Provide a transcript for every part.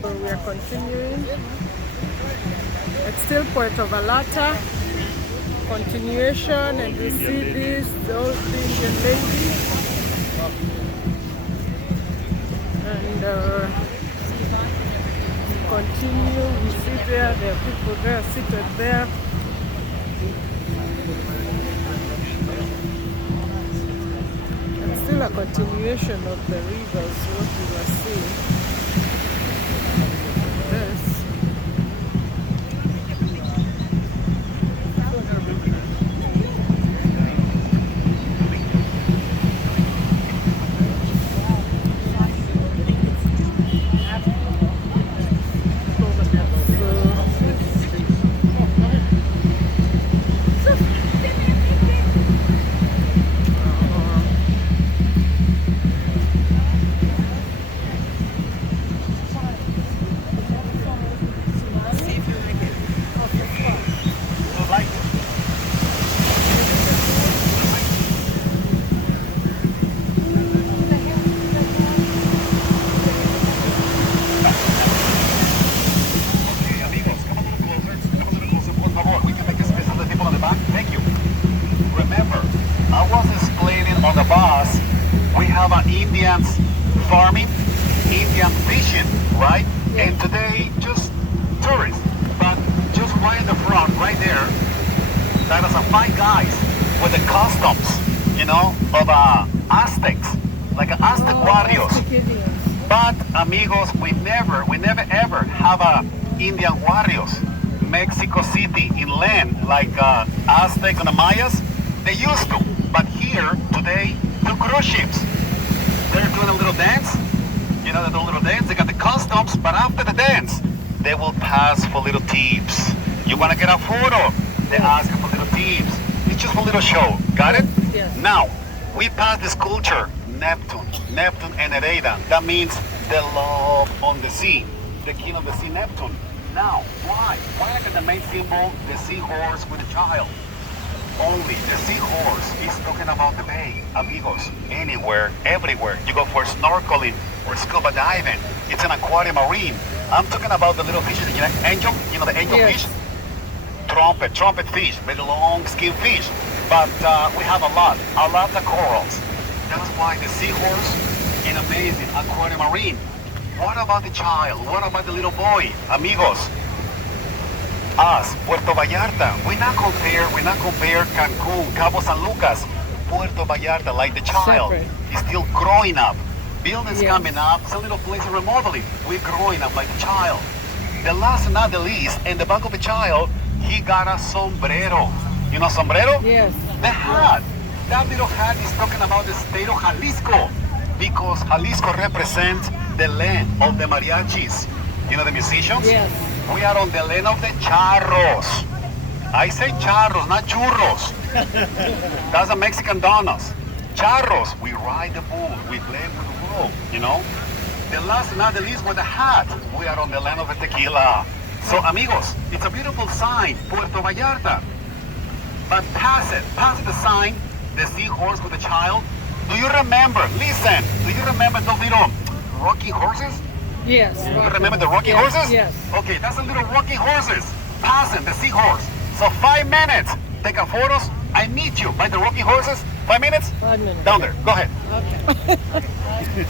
So we are continuing. It's still Puerto Vallarta. Continuation, and you see this, those Indian lady. And we continue. We see there are people there seated there. It's still a continuation of the rivers, what we were seeing. This. On the bus, we have an Indians farming, Indian fishing, right? Yeah. And today, just tourists. But just right in the front, right there, that is a 5 guys with the customs, you know, of Aztecs, like an Aztec warriors. But amigos, we never ever have a Indian warriors. Mexico City inland, like Aztecs and the Mayas, they used to. But here, today, 2 cruise ships. They're doing a little dance. You know, they do a little dance. They got the customs, but after the dance, they will pass for little tips. You want to get a photo? They ask for little tips. It's just a little show. Got it? Yes. Now, we pass the sculpture, Neptune and Nereida. That means the love on the sea, the king of the sea, Neptune. Now, why? Why is the main symbol the seahorse with a child? Only the seahorse is talking about the bay, amigos. Anywhere, everywhere. You go for snorkeling or scuba diving. It's an aquarium marine. I'm talking about the little fishes, you know, angel, you know, the angel Yes. fish? Trumpet fish, very long skin fish. But we have a lot of corals. That's why the seahorse is amazing aquarium marine. What about the child? What about the little boy, amigos? Us, Puerto Vallarta, we not compare Cancun, Cabo San Lucas. Puerto Vallarta, like the child, Separate. is still growing up. Buildings Yes. coming up, it's a little place of remodeling. We're growing up like a child. The last and not the least, in the back of the child, he got a sombrero. You know sombrero? Yes. The hat. That little hat is talking about the state of Jalisco, because Jalisco represents the land of the mariachis. You know the musicians? Yes. We are on the land of the charros. I say charros, not churros. That's a Mexican donuts. Charros, we ride the bull, we play with the world, you know? The last and not the least with the hat. We are on the land of the tequila. So amigos, it's a beautiful sign, Puerto Vallarta. But pass the sign, the seahorse with the child. Do you remember, listen, do you remember those little rocking horses? Yes. You remember the rocking Yes, horses? yes. Okay, that's a little rocking horses. Passing the seahorse. So 5 minutes. Take a photos. I meet you by the rocking horses. 5 minutes? 5 minutes. Down there. Go ahead. Okay.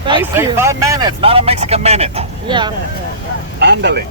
I Thank say you. 5 minutes, not a Mexican minute. Yeah. Ándale.